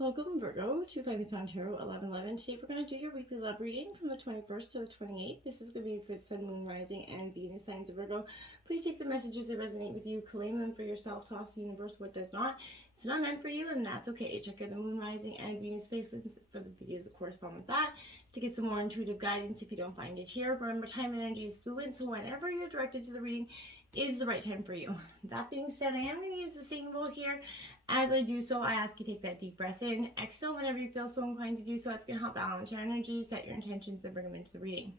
Welcome, Virgo, to Finally Found Tarot 1111. Today we're going to do your weekly love reading from the 21st to the 28th. This is going to be for Sun, Moon, Rising, and Venus signs of Virgo. Please take the messages that resonate with you, claim them for yourself, toss the universe what does not. It's not meant for you, and that's okay. Check out the Moon, Rising, and Venus facelets for the videos that correspond with that to get some more intuitive guidance if you don't find it here. Remember, time and energy is fluid, so whenever you're directed to the reading is the right time for you. That being said, I am going to use the singing bowl here. As I do so, I ask you to take that deep breath in, exhale whenever you feel so inclined to do so. That's going to help balance your energy, set your intentions, and bring them into the reading.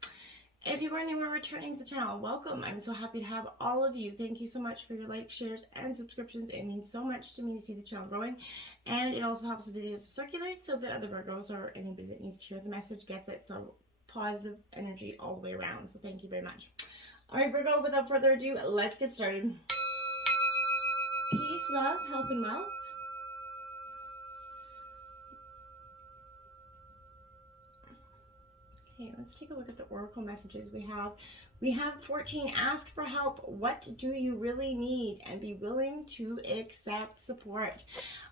If you are new or returning to the channel, welcome. I'm so happy to have all of you. Thank you so much for your likes, shares, and subscriptions. It means so much to me to see the channel growing, and it also helps the videos to circulate so that other Virgos or anybody that needs to hear the message gets it. So positive energy all the way around. So thank you very much. All right, Virgo, without further ado, let's get started. Peace, love, health, and wealth. Okay, let's take a look at the oracle messages we have. We have 14. Ask for help. What do you really need? And be willing to accept support.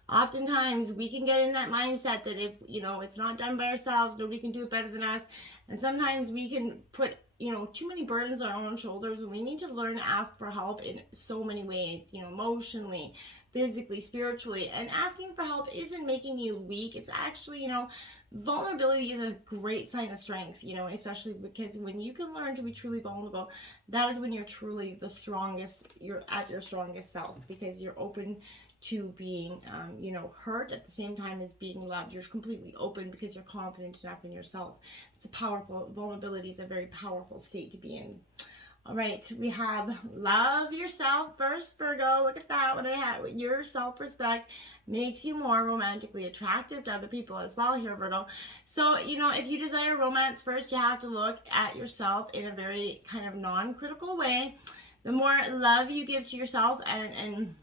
Oftentimes, we can get in that mindset that if, it's not done by ourselves, nobody can do it better than us. And sometimes we can put, too many burdens on our own shoulders when we need to learn to ask for help in so many ways, emotionally, physically, spiritually. And asking for help isn't making you weak. It's actually, vulnerability is a great sign of strength, especially because when you can learn to be truly vulnerable, that is when you're truly the strongest, you're at your strongest self, because you're open to being, hurt at the same time as being loved. You're completely open because you're confident enough in yourself. It's a powerful, vulnerability is a very powerful state to be in. All right, we have love yourself first, Virgo. Look at that. What I had. Your self-respect makes you more romantically attractive to other people as well here, Virgo. So, if you desire romance, first you have to look at yourself in a very kind of non-critical way. The more love you give to yourself and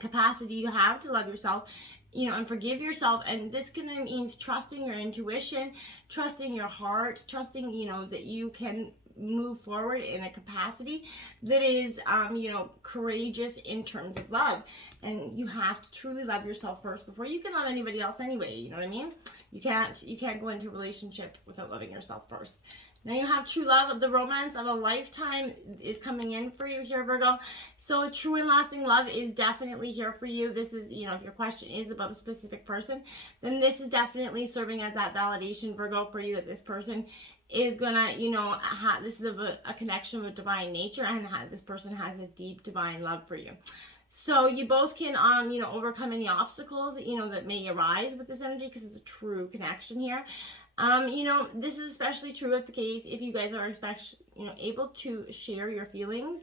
capacity you have to love yourself, and forgive yourself. And this kind of means trusting your intuition, trusting your heart, trusting, that you can move forward in a capacity that is, courageous in terms of love. And you have to truly love yourself first before you can love anybody else anyway. You know what I mean? You can't go into a relationship without loving yourself first. Now you have true love. The romance of a lifetime is coming in for you here, Virgo. So true and lasting love is definitely here for you. This is, if your question is about a specific person, then this is definitely serving as that validation, Virgo, for you that this person is gonna, this is a connection with divine nature, and this person has a deep divine love for you. So you both can, overcome any obstacles, that may arise with this energy, because it's a true connection here. This is especially true of the case if you guys are able to share your feelings,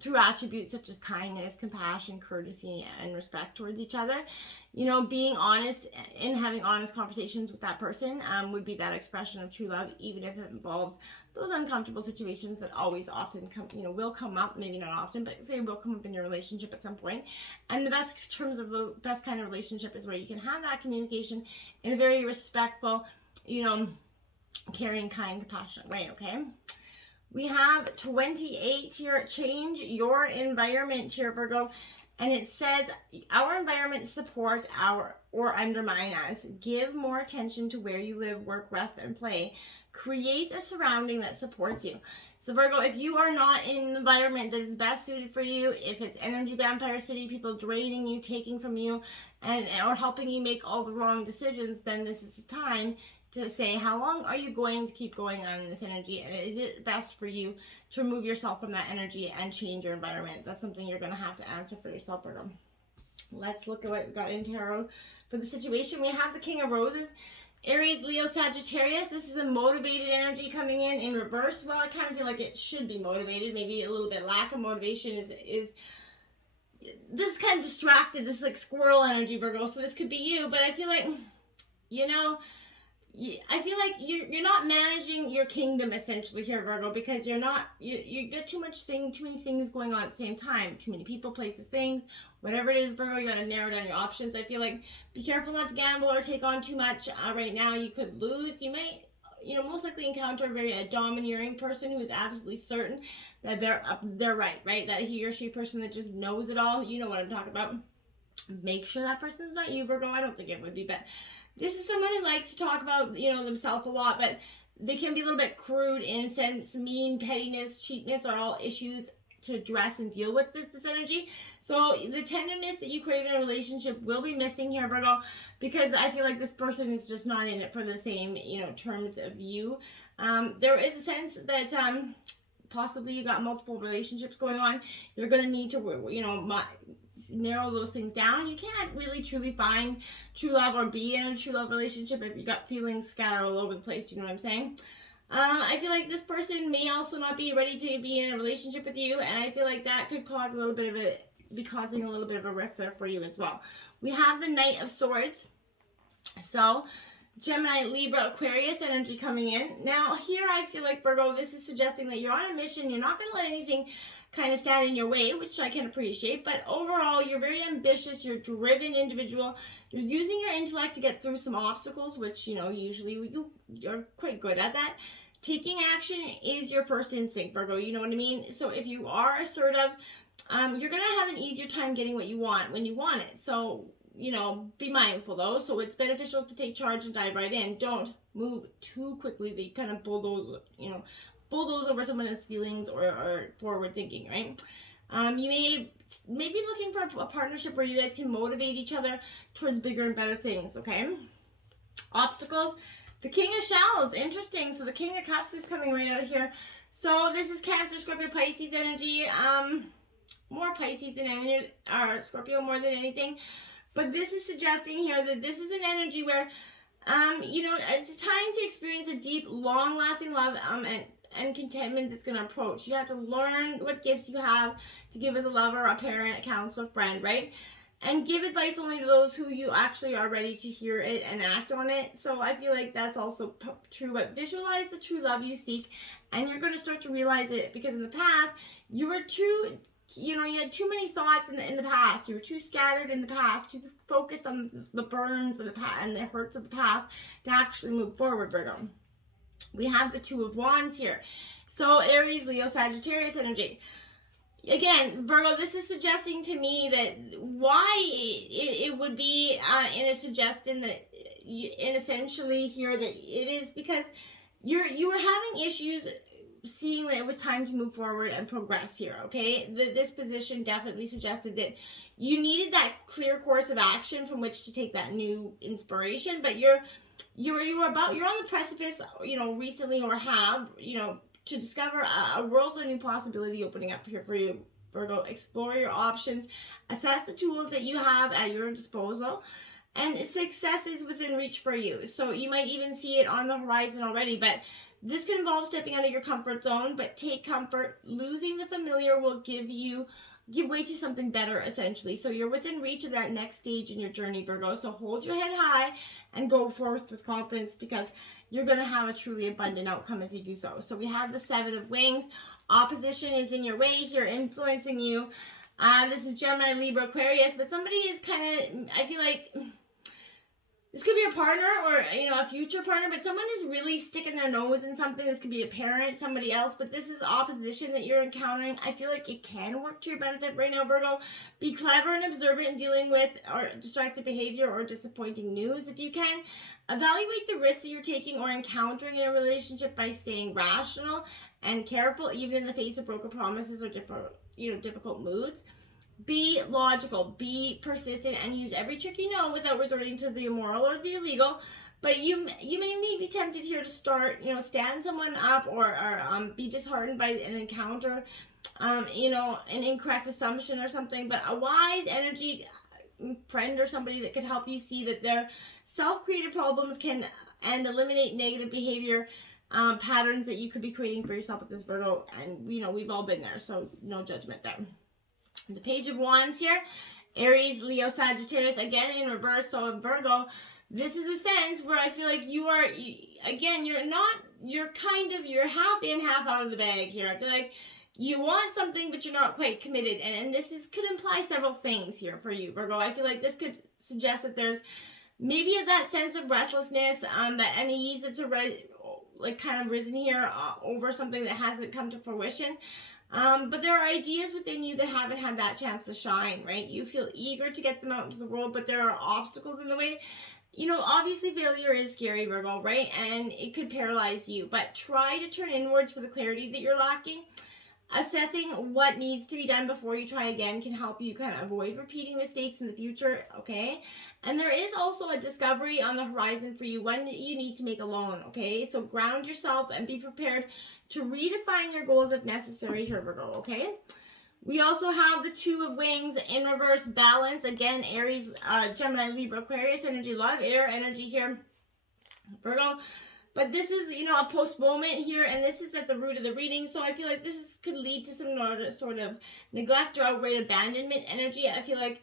through attributes such as kindness, compassion, courtesy, and respect towards each other. Being honest and having honest conversations with that person would be that expression of true love, even if it involves those uncomfortable situations that always often come, will come up, maybe not often, but say will come up in your relationship at some point. And the best kind of relationship is where you can have that communication in a very respectful, caring, kind, compassionate way, okay? We have 28 here. Change your environment here, Virgo. And it says, our environment support or undermine us. Give more attention to where you live, work, rest, and play. Create a surrounding that supports you. So Virgo, if you are not in an environment that is best suited for you, if it's energy vampire city, people draining you, taking from you, or helping you make all the wrong decisions, then this is the time to say, how long are you going to keep going on in this energy? And is it best for you to remove yourself from that energy and change your environment? That's something you're going to have to answer for yourself, Virgo. Let's look at what we got in tarot for the situation. We have the King of Roses, Aries, Leo, Sagittarius. This is a motivated energy coming in reverse. Well, I kind of feel like it should be motivated. Maybe a little bit lack of motivation is this is kind of distracted. This is like squirrel energy, Virgo. So this could be you, but I feel like, I feel like you're not managing your kingdom essentially here, Virgo, because you got too many things going on at the same time. Too many people, places, things, whatever it is, Virgo, you got to narrow down your options. I feel like be careful not to gamble or take on too much. Right now you could lose. You might, most likely encounter a domineering person who is absolutely certain that they're right? That he or she person that just knows it all. You know what I'm talking about. Make sure that person's not you, Virgo. I don't think it would be, but this is someone who likes to talk about, you know, themselves a lot, but they can be a little bit crude, incense, mean, pettiness, cheapness are all issues to address and deal with this energy. So the tenderness that you crave in a relationship will be missing here, Virgo, because I feel like this person is just not in it for the same, you know, terms of you. There is a sense that possibly you got multiple relationships going on. You're going to need to, you know, narrow those things down. You can't really truly find true love or be in a true love relationship if you got feelings scattered all over the place. You know what I'm saying? I feel like this person may also not be ready to be in a relationship with you, and I feel like that could cause a little bit of causing a little bit of a rift there for you as well. We have the Knight of Swords. So Gemini, Libra, Aquarius energy coming in. Now here I feel like, Virgo, this is suggesting that you're on a mission. You're not going to let anything kind of stand in your way, which I can appreciate, but overall you're very ambitious, you're a driven individual, you're using your intellect to get through some obstacles, which, you know, usually you're quite good at that. Taking action is your first instinct, Virgo, you know what I mean? So if you are assertive, you're going to have an easier time getting what you want when you want it. So, you know, be mindful though. So it's beneficial to take charge and dive right in. Don't move too quickly that you kind of bulldoze over someone's feelings or forward thinking, right? You may be looking for a partnership where you guys can motivate each other towards bigger and better things, okay? Obstacles. The King of Shells, interesting. So the King of Cups is coming right out of here. So this is Cancer, Scorpio, Pisces energy. More Pisces than any, or Scorpio more than anything. But this is suggesting here that this is an energy where, you know, it's time to experience a deep, long-lasting love and contentment that's going to approach. You have to learn what gifts you have to give as a lover, a parent, a counselor, friend, right? And give advice only to those who you actually are ready to hear it and act on it. So I feel like that's also true, but visualize the true love you seek, and you're going to start to realize it, because in the past, you were too, you know, you had too many thoughts in the past. You were too scattered in the past, too focused on the burns of the past and the hurts of the past to actually move forward, Virgo. We have the Two of Wands here. So Aries, Leo, Sagittarius energy. Again, Virgo, this is suggesting to me that why it would be in a suggestion that, in essentially here, that it is because you were having issues seeing that it was time to move forward and progress here, okay? This position definitely suggested that you needed that clear course of action from which to take that new inspiration, but you're on the precipice, you know, recently, or have, you know, to discover a world of new possibility opening up here for you, Virgo. Explore your options, assess the tools that you have at your disposal, and success is within reach for you. So you might even see it on the horizon already, but this can involve stepping out of your comfort zone, but take comfort. Losing the familiar will give way to something better, essentially. So you're within reach of that next stage in your journey, Virgo. So hold your head high and go forth with confidence, because you're going to have a truly abundant outcome if you do so. So we have the Seven of Wings. Opposition is in your way here, influencing you. This is Gemini, Libra, Aquarius, but somebody is kind of, I feel like, this could be a partner or, you know, a future partner, but someone is really sticking their nose in something. This could be a parent, somebody else, but this is opposition that you're encountering. I feel like it can work to your benefit right now, Virgo. Be clever and observant in dealing with or distracted behavior or disappointing news if you can. Evaluate the risks that you're taking or encountering in a relationship by staying rational and careful, even in the face of broken promises or difficult moods. Be logical, be persistent, and use every trick you know without resorting to the immoral or the illegal. But you may be tempted here to start, you know, stand someone up or be disheartened by an encounter, you know, an incorrect assumption or something. But a wise energy friend or somebody that could help you see that their self-created problems can and eliminate negative behavior patterns that you could be creating for yourself with this, Virgo. And, you know, we've all been there, so no judgment there. The Page of Wands here, Aries, Leo, Sagittarius, again in reverse. So Virgo, this is a sense where I feel like you're half in, half out of the bag here. I feel like you want something, but you're not quite committed. And this could imply several things here for you, Virgo. I feel like this could suggest that there's maybe that sense of restlessness, that unease that's kind of risen here over something that hasn't come to fruition. But there are ideas within you that haven't had that chance to shine, right? You feel eager to get them out into the world, but there are obstacles in the way. Obviously failure is scary, Virgo, right? And it could paralyze you, but try to turn inwards for the clarity that you're lacking. Assessing what needs to be done before you try again can help you kind of avoid repeating mistakes in the future, okay? And there is also a discovery on the horizon for you, one that you need to make alone, okay? So ground yourself and be prepared to redefine your goals if necessary here, Virgo, okay? We also have the Two of Wings in reverse, balance. Again, Aries, Gemini, Libra, Aquarius energy, a lot of air energy here, Virgo. But this is, a postponement here, and this is at the root of the reading. So I feel like this could lead to some sort of neglect or outright abandonment energy. I feel like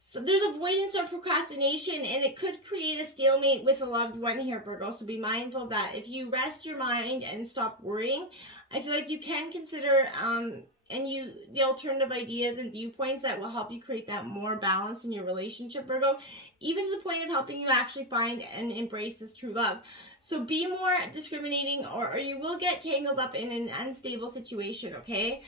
so there's avoidance or procrastination, and it could create a stalemate with a loved one here, Virgo. So be mindful of that. If you rest your mind and stop worrying, I feel like you can consider the alternative ideas and viewpoints that will help you create that more balance in your relationship, Virgo, even to the point of helping you actually find and embrace this true love. So be more discriminating, or you will get tangled up in an unstable situation, okay?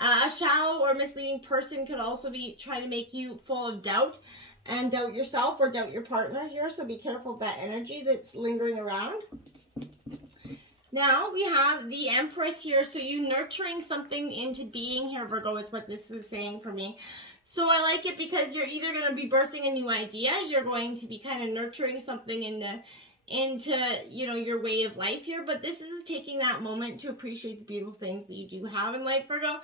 A shallow or misleading person could also be trying to make you full of doubt and doubt yourself or doubt your partner here. So be careful of that energy that's lingering around. Now we have the Empress here. So you nurturing something into being here, Virgo, is what this is saying for me. So I like it because you're either going to be birthing a new idea, you're going to be kind of nurturing something into your way of life here, but this is taking that moment to appreciate the beautiful things that you do have in life, Virgo.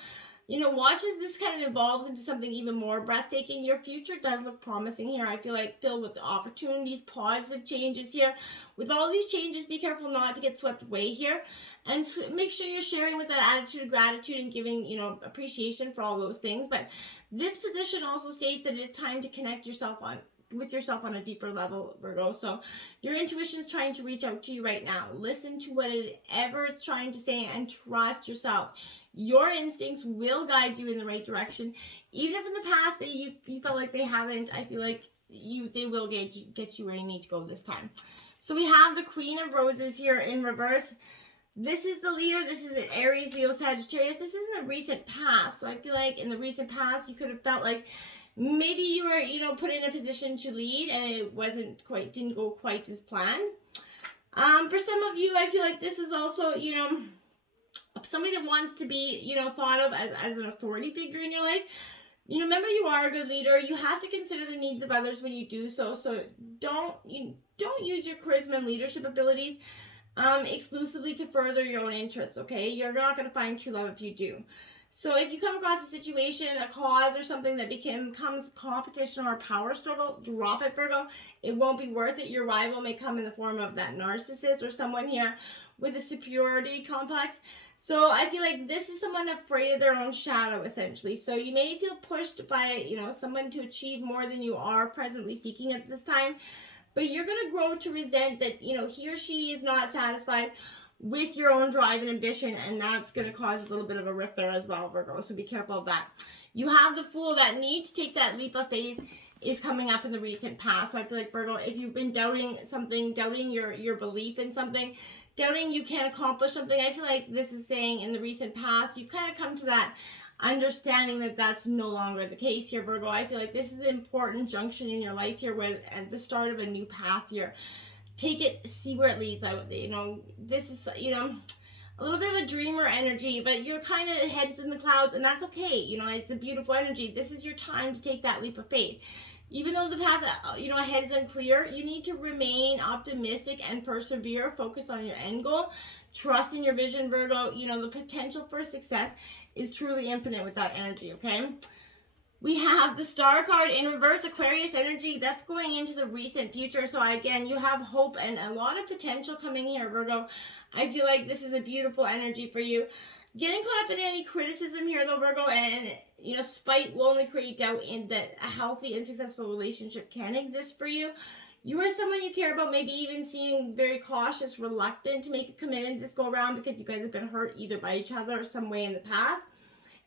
Watch as this kind of evolves into something even more breathtaking. Your future does look promising here. I feel like filled with opportunities, positive changes here. With all these changes, be careful not to get swept away here, and make sure you're sharing with that attitude of gratitude and giving, appreciation for all those things. But this position also states that it is time to connect with yourself on a deeper level, Virgo. So your intuition is trying to reach out to you right now. Listen to whatever it's trying to say and trust yourself. Your instincts will guide you in the right direction. Even if in the past you felt like they haven't, I feel like they will get you where you need to go this time. So we have the Queen of Roses here in reverse. This is the leader. This is Aries, Leo, Sagittarius. This is in the recent past. So I feel like in the recent past, you could have felt like maybe you were, put in a position to lead and it didn't go quite as planned. For some of you, I feel like this is also, somebody that wants to be, thought of as an authority figure in your life. Remember, you are a good leader. You have to consider the needs of others when you do so. So don't use your charisma and leadership abilities exclusively to further your own interests, okay? You're not going to find true love if you do. So if you come across a situation, a cause, or something that becomes competition or a power struggle, drop it, Virgo. It won't be worth it. Your rival may come in the form of that narcissist or someone here with a superiority complex. So I feel like this is someone afraid of their own shadow, essentially. So you may feel pushed by, someone to achieve more than you are presently seeking at this time. But you're going to grow to resent that, he or she is not satisfied with your own drive and ambition, and that's going to cause a little bit of a rift there as well, Virgo. So be careful of that. You have the Fool. That need to take that leap of faith is coming up in the recent past. So I feel like, Virgo, if you've been doubting something, doubting your belief in something, doubting you can accomplish something, I feel like this is saying in the recent past, you've kind of come to that understanding that that's no longer the case here, Virgo. I feel like this is an important junction in your life here, where at the start of a new path here. Take it, see where it leads. This is, a little bit of a dreamer energy, but you're kind of heads in the clouds, and that's okay. It's a beautiful energy. This is your time to take that leap of faith. Even though the path, ahead is unclear, you need to remain optimistic and persevere. Focus on your end goal. Trust in your vision, Virgo. The potential for success is truly infinite with that energy, okay? We have the Star card in reverse, Aquarius energy. That's going into the recent future. So again, you have hope and a lot of potential coming here, Virgo. I feel like this is a beautiful energy for you. Getting caught up in any criticism here, though, Virgo, and spite will only create doubt in that a healthy and successful relationship can exist for you. You are someone you care about, maybe even seeming very cautious, reluctant to make a commitment this go around because you guys have been hurt either by each other or some way in the past.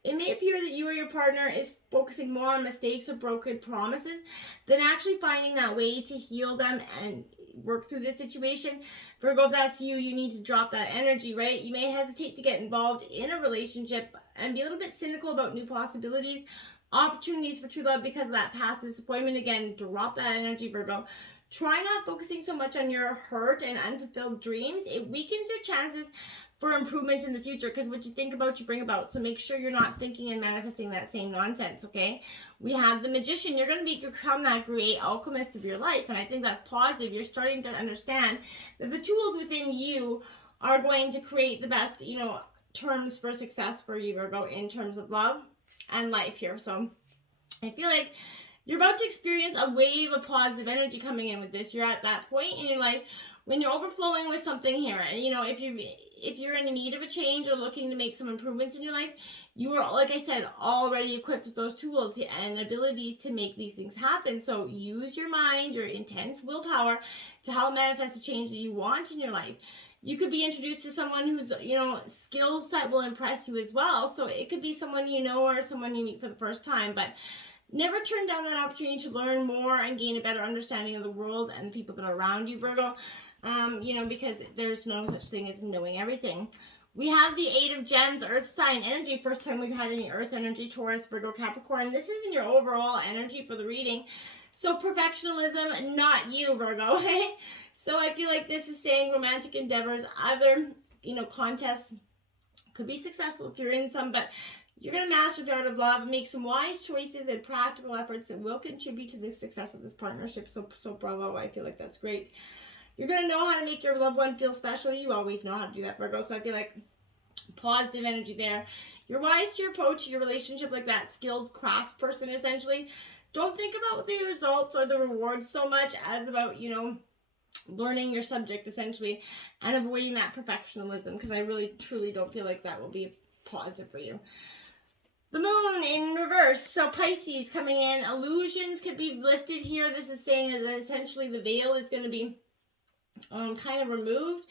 It may appear that you or your partner is focusing more on mistakes or broken promises than actually finding that way to heal them and work through this situation. Virgo, if that's you, you need to drop that energy, right? You may hesitate to get involved in a relationship and be a little bit cynical about new possibilities, opportunities for true love because of that past disappointment. Again, drop that energy, Virgo. Try not focusing so much on your hurt and unfulfilled dreams. It weakens your chances for improvements in the future, because what you think about, you bring about. So make sure you're not thinking and manifesting that same nonsense, okay? We have the Magician. You're going to become that great alchemist of your life, and I think that's positive. You're starting to understand that the tools within you are going to create the best, terms for success for you, Virgo, in terms of love and life here. So I feel like you're about to experience a wave of positive energy coming in with this. You're at that point in your life when you're overflowing with something here. And, if you're in need of a change or looking to make some improvements in your life, you are, like I said, already equipped with those tools and abilities to make these things happen. So use your mind, your intense willpower to help manifest the change that you want in your life. You could be introduced to someone whose, skill set will impress you as well. So it could be someone you know or someone you meet for the first time, but never turn down that opportunity to learn more and gain a better understanding of the world and the people that are around you, Virgo. Because there's no such thing as knowing everything. We have the Eight of Gems, Earth sign energy. First time we've had any Earth energy, Taurus, Virgo, Capricorn. This is in your overall energy for the reading. So perfectionism, not you, Virgo. Okay? So I feel like this is saying romantic endeavors, other, contests could be successful if you're in some, but you're going to master the art of love and make some wise choices and practical efforts that will contribute to the success of this partnership. So bravo. I feel like that's great. You're going to know how to make your loved one feel special. You always know how to do that, Virgo. So I feel like positive energy there. You're wise to your approach to your relationship like that skilled crafts person, essentially. Don't think about the results or the rewards so much as about, learning your subject, essentially, and avoiding that perfectionism, because I really, truly don't feel like that will be positive for you. The moon in reverse. So Pisces coming in. Illusions could be lifted here. This is saying that essentially the veil is going to be kind of removed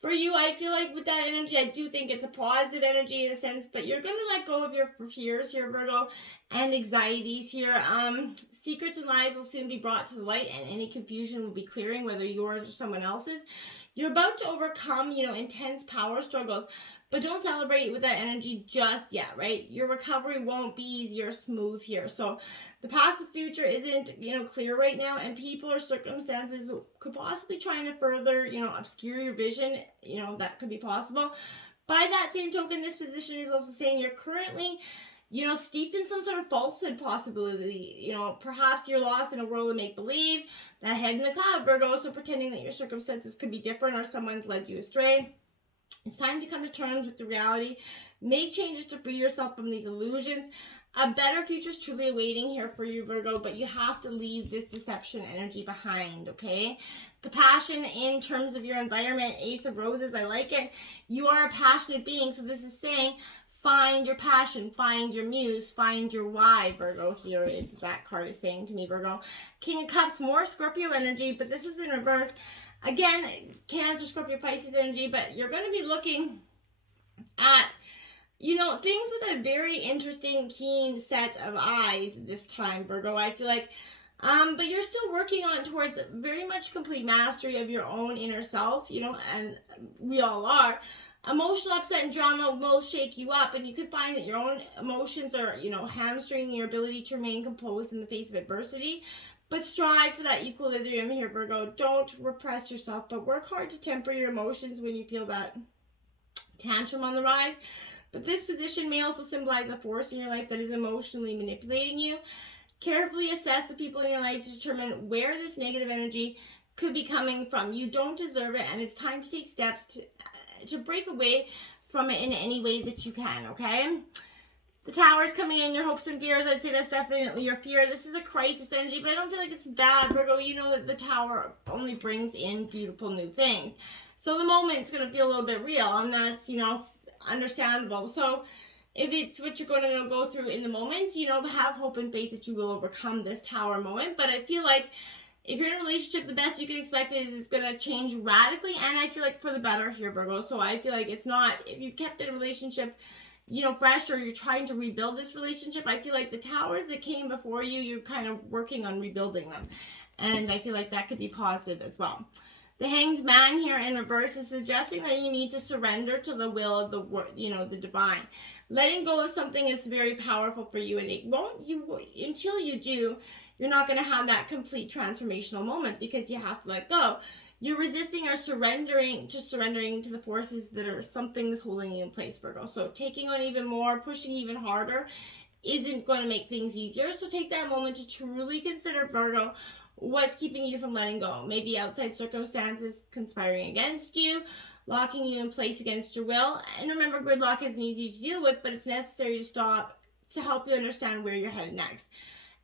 for you. I feel like with that energy, I do think it's a positive energy in a sense, but you're going to let go of your fears here, Virgo, and anxieties here. Secrets and lies will soon be brought to the light, and any confusion will be clearing, whether yours or someone else's. You're about to overcome, intense power struggles, but don't celebrate with that energy just yet, right? Your recovery won't be easy or smooth here. So the past and future isn't, clear right now, and people or circumstances could possibly try to further, obscure your vision. That could be possible. By that same token, this position is also saying you're currently, steeped in some sort of falsehood possibility. Perhaps you're lost in a world of make-believe, that head in the cloud, Virgo, so pretending that your circumstances could be different or someone's led you astray. It's time to come to terms with the reality. Make changes to free yourself from these illusions. A better future is truly awaiting here for you, Virgo, but you have to leave this deception energy behind, okay? The passion in terms of your environment, Ace of Roses, I like it. You are a passionate being, so this is saying find your passion, find your muse, find your why, Virgo. Here is that card is saying to me, Virgo. King of Cups, more Scorpio energy, but this is in reverse. Again, Cancer, Scorpio, Pisces energy, but you're going to be looking at, things with a very interesting, keen set of eyes this time, Virgo. I feel like, but you're still working on towards very much complete mastery of your own inner self, and we all are. Emotional upset and drama will shake you up, and you could find that your own emotions are, hamstringing your ability to remain composed in the face of adversity. But strive for that equilibrium here, Virgo. Don't repress yourself, but work hard to temper your emotions when you feel that tantrum on the rise. But this position may also symbolize a force in your life that is emotionally manipulating you. Carefully assess the people in your life to determine where this negative energy could be coming from. You don't deserve it, and it's time to take steps to break away from it in any way that you can, okay? The Tower is coming in, your hopes and fears. I'd say that's definitely your fear. This is a crisis energy, but I don't feel like it's bad, Virgo. You know that the Tower only brings in beautiful new things. So the moment's going to feel a little bit real, and that's, understandable. So if it's what you're going to go through in the moment, have hope and faith that you will overcome this Tower moment. But I feel like if you're in a relationship, the best you can expect is it's going to change radically, and I feel like for the better here, Virgo. So I feel like it's not, if you've kept in a relationship fresh, or you're trying to rebuild this relationship, I feel like the towers that came before you, you're kind of working on rebuilding them. And I feel like that could be positive as well. The Hanged Man here in reverse is suggesting that you need to surrender to the will of the divine. Letting go of something is very powerful for you, and until you do, you're not going to have that complete transformational moment because you have to let go. You're resisting or surrendering to the forces that are something that's holding you in place, Virgo. So taking on even more, pushing even harder isn't going to make things easier. So take that moment to truly consider, Virgo, what's keeping you from letting go. Maybe outside circumstances conspiring against you, locking you in place against your will. And remember, gridlock isn't easy to deal with, but it's necessary to stop to help you understand where you're headed next.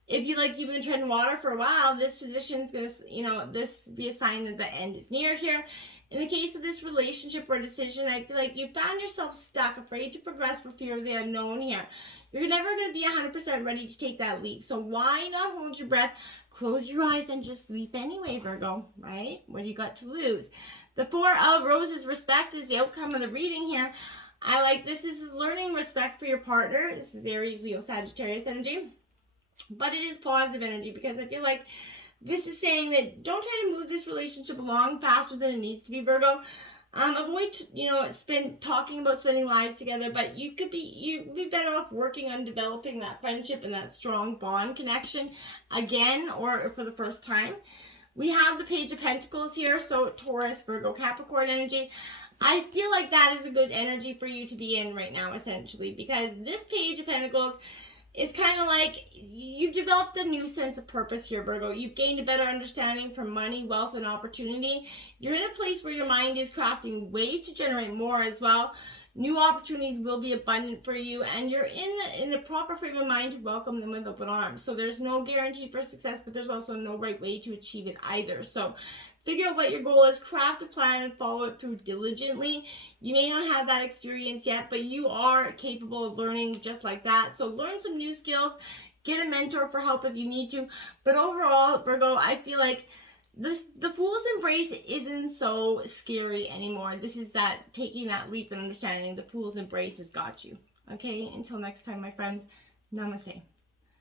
If you've been treading water for a while, this position's going to, this be a sign that the end is near here. In the case of this relationship or decision, I feel like you found yourself stuck, afraid to progress for fear of the unknown here. You're never going to be 100% ready to take that leap. So why not hold your breath, close your eyes, and just leap anyway, Virgo, right? What do you got to lose? The Four of Roses, respect is the outcome of the reading here. I like this. This is learning respect for your partner. This is Aries, Leo, Sagittarius energy. But it is positive energy because I feel like this is saying that don't try to move this relationship along faster than it needs to be, Virgo. Avoid, talking about spending lives together, but you'd be better off working on developing that friendship and that strong bond connection again or for the first time. We have the Page of Pentacles here, so Taurus, Virgo, Capricorn energy. I feel like that is a good energy for you to be in right now, essentially, because this Page of Pentacles is kind of like you've developed a new sense of purpose here, Virgo. You've gained a better understanding for money, wealth, and opportunity. You're in a place where your mind is crafting ways to generate more as well. New opportunities will be abundant for you, and you're in the proper frame of mind to welcome them with open arms. So there's no guarantee for success, but there's also no right way to achieve it either. So figure out what your goal is, craft a plan, and follow it through diligently. You may not have that experience yet, but you are capable of learning just like that. So learn some new skills, get a mentor for help if you need to. But overall, Virgo, I feel like the Fool's Embrace isn't so scary anymore. This is that taking that leap and understanding the Fool's Embrace has got you. Okay, until next time, my friends, namaste.